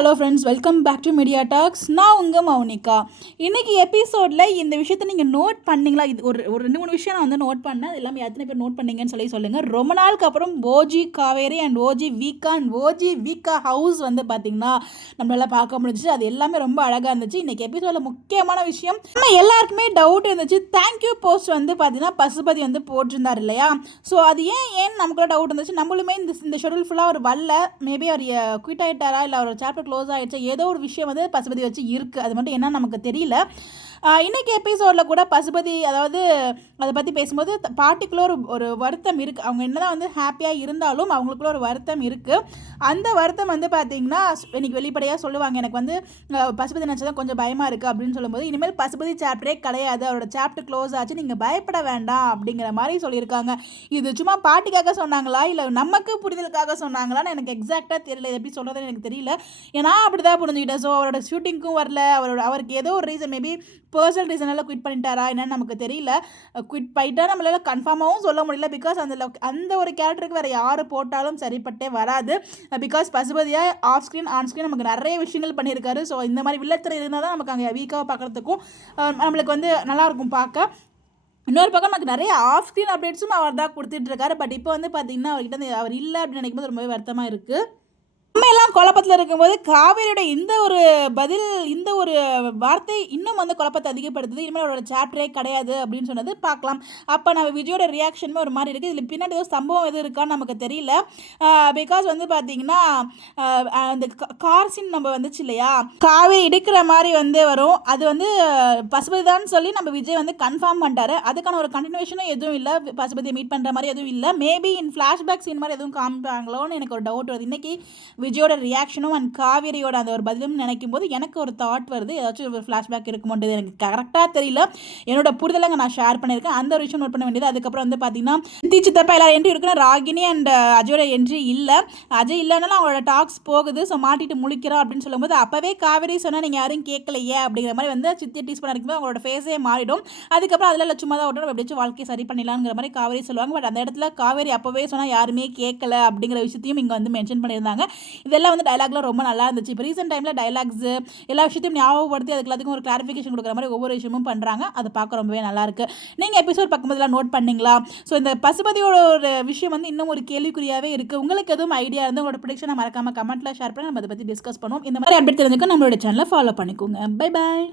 Hello friends, welcome back to Media Talks. நான் உங்கள் மௌனிகா. இன்றைக்கி எபிசோடில் இந்த விஷயத்தை நீங்கள் நோட் பண்ணிங்களா? இது ஒரு 2-3 விஷயம் நான் வந்து நோட் பண்ணேன். அது எல்லாமே எத்தனை பேர் நோட் பண்ணீங்கன்னு சொல்லுங்கள். ரொம்ப நாளுக்கு அப்புறம் ஓஜி காவேரி அண்ட் ஓஜி வீக்கா அண்ட் ஓஜி வீக்கா ஹவுஸ் வந்து பார்த்திங்கன்னா நம்மளால் பார்க்க முடிஞ்சிச்சு. அது எல்லாமே ரொம்ப அழகாக இருந்துச்சு. இன்றைக்கி எபிசோடில் முக்கியமான விஷயம், நம்ம எல்லாருக்குமே டவுட் இருந்துச்சு. தேங்க்யூ போஸ்ட் வந்து பார்த்திங்கன்னா பசுபதி வந்து போட்டிருந்தார் இல்லையா? ஸோ அது ஏன் நமக்குள்ள டவுட் இருந்துச்சு. நம்மளுமே இந்த ஷெடியூல் ஃபுல்லாக ஒரு வரல, மேபி அவர் குவிட் ஆகிட்டாரா, இல்லை அவர் சாப்டர் க்ளோஸ் ஆகிடுச்சு, ஏதோ ஒரு விஷயம் வந்து பசுபதி வச்சு இருக்குது. அது மட்டும் என்ன நமக்கு தெரியல. இன்றைக்கி எபிசோடில் கூட பசுபதி அதாவது அதை பற்றி பேசும்போது பார்ட்டிக்குலர் ஒரு வருத்தம் இருக்குது. அவங்க என்ன தான் வந்து ஹாப்பியாக இருந்தாலும் அவங்களுக்குள்ள ஒரு வருத்தம் இருக்குது. அந்த வருத்தம் வந்து பார்த்திங்கன்னா இன்றைக்கி வெளிப்படையாக சொல்லுவாங்க. எனக்கு வந்து பசுபதி நினச்சா தான் கொஞ்சம் பயமாக இருக்குது அப்படின்னு சொல்லும்போது, இனிமேல் பசுபதி சாப்டரே கிடையாது, அவரோட சாப்டர் க்ளோஸ் ஆச்சு, நீங்கள் பயப்பட வேண்டாம் அப்படிங்கிற மாதிரி சொல்லியிருக்காங்க. இது சும்மா பாட்டிக்காக சொன்னாங்களா இல்லை நமக்கு புரிதலுக்காக சொன்னாங்களான்னு எனக்கு எக்ஸாக்டாக தெரியல. எப்படி சொல்கிறதுன்னு எனக்கு தெரியல. ஏன்னா அப்படி தான் புரிஞ்சுக்கிட்டேன். ஸோ அவரோட ஷூட்டிங்க்கும் வரல, அவருக்கு ஏதோ ஒரு ரீசன், மேபி பர்சனல் ரீசனால் குவிட் பண்ணிட்டாரா என்னன்னு நமக்கு தெரியல. குவிட் பண்ணிட்டா நம்மளால கன்ஃபார்மாகவும் சொல்ல முடியல. பிகாஸ் அந்த ஒரு கேரக்டருக்கு வேறு யார் போட்டாலும் சரிப்பட்டே வராது. பிகாஸ் பசுபதியாக ஆஃப் ஸ்க்ரீன் ஆன் ஸ்க்ரீன் நமக்கு நிறைய விஷயங்கள் பண்ணியிருக்காரு. ஸோ இந்த மாதிரி வில்லத்தில் இருந்தால் தான் நமக்கு அங்கே வீக்காக பார்க்குறதுக்கும் நம்மளுக்கு வந்து நல்லாயிருக்கும் பார்க்க. இன்னொரு பக்கம் நமக்கு நிறைய ஆஃப் ஸ்க்ரீன் அப்டேட்ஸும் அவர் தான் கொடுத்துட்ருக்காரு. பட் இப்போ வந்து பார்த்திங்கன்னா அவர்கிட்ட அவர் இல்லை அப்படின்னு நினைக்கும் போது ரொம்பவே வருத்தமாக இருக்குது. எல்லாம் குழப்பத்தில் இருக்கும்போது காவேரியோட இந்த ஒரு பதில், இந்த ஒரு வார்த்தை இன்னும் வந்து குழப்பத்தை அதிகப்படுத்துது. இனிமேல் அவரோட சாப்டரே கிடையாது அப்படின்னு சொன்னது பார்க்கலாம். அப்போ நம்ம விஜயோட ரியாக்ஷனுமே ஒரு மாதிரி இருக்குது. இதில் பின்னாடி ஏதோ சம்பவம் எதுவும் இருக்கான்னு நமக்கு தெரியல. பிகாஸ் வந்து பார்த்திங்கன்னா அந்த கார் சீன் நம்ம வந்துச்சு இல்லையா, காவேரி எடுக்கிற மாதிரி வந்து வரும். அது வந்து பசுபதி தான் சொல்லி நம்ம விஜய் வந்து கன்ஃபார்ம் பண்ணிட்டாரு. அதுக்கான ஒரு கண்டினியூஷனும் எதுவும் இல்லை. பசுபதியை மீட் பண்ணுற மாதிரி எதுவும் இல்லை. மேபி இன் ஃப்ளாஷ்பேக் சீன் மாதிரி எதுவும் காமிப்பாங்களோன்னு எனக்கு ஒரு டவுட் வருது. இன்றைக்கி விஜயோட ரியாக்ஷனும் அண்ட் காவேரியோட அந்த ஒரு பதிலும் நினைக்கும் போது எனக்கு ஒரு தாட் வருது, ஏதாச்சும் ஒரு ஃப்ளாஷ்பேக் இருக்குமோன்றது எனக்கு கரெக்டாக தெரியல. என்னோட புரிதலங்க நான் ஷேர் பண்ணியிருக்கேன். அந்த ஒரு விஷயம் நோட் பண்ண வேண்டியது. அதுக்கப்புறம் வந்து பார்த்தீங்கன்னா சித்தப்பா எல்லாரும் என்ட்ரி இருக்குன்னா ராகினி அண்ட் அஜயோட என்ட்ரி இல்லை. அஜய் இல்லைனாலும் அவங்களோட டாக்ஸ் போகுது. ஸோ மாட்டிட்டு முழிக்கிறோம் அப்படின்னு சொல்லும்போது அப்போவே காவேரி சொன்னால் நீங்கள் யாரும் கேட்கலையே அப்படிங்கிற மாதிரி வந்து சித்தி டீஸ் பண்ண இருக்கும்போது அவங்களோட ஃபேஸே மாறிடும். அதுக்கப்புறம் அதில் சும்மா தான் விட்டோம், எப்படியாச்சும் வாழ்க்கையை சரி பண்ணிடலாங்கிற மாதிரி காவேரி சொல்லுவாங்க. பட் அந்த இடத்துல காவேரி அப்போவே சொன்னால் யாருமே கேட்கல அப்படிங்கிற விஷயத்தையும் இங்கே வந்து மென்ஷன் பண்ணியிருந்தாங்க. இதெல்லாம் வந்து டைலாக்லாம் ரொம்ப நல்லா இருந்துச்சு. இப்போ ரீசெண்ட் டைமில் டைலாக்ஸ் எல்லா விஷயத்தையும் ஞாபகப்படுத்தி அதுக்கு எல்லாத்துக்கும் ஒரு கிளாரிஃபிகேஷன் கொடுக்குற மாதிரி ஒவ்வொரு விஷயமும் பண்ணுறாங்க. அதை பார்க்க ரொம்பவே நல்லாயிருக்கு. நீங்கள் எபிசோட் பார்க்கும்போதெல்லாம் நோட் பண்ணிங்களா? ஸோ இந்த பசுபதியோட ஒரு விஷயம் வந்து இன்னும் ஒரு கேள்விக்குறியாகவே இருக்குது. உங்களுக்கு எதுவும் ஐடியா இருந்து உங்களோட ப்ரெடிக்ஷனை மறக்காமல் கமெண்ட்டில் ஷேர் பண்ணி நம்ம அதை பற்றி டிஸ்கஸ் பண்ணுவோம். இந்த மாதிரி அப்டேட் தெரிஞ்சுக்க நம்மளோட சேனலை ஃபாலோ பண்ணிக்கோங்க. Bye bye.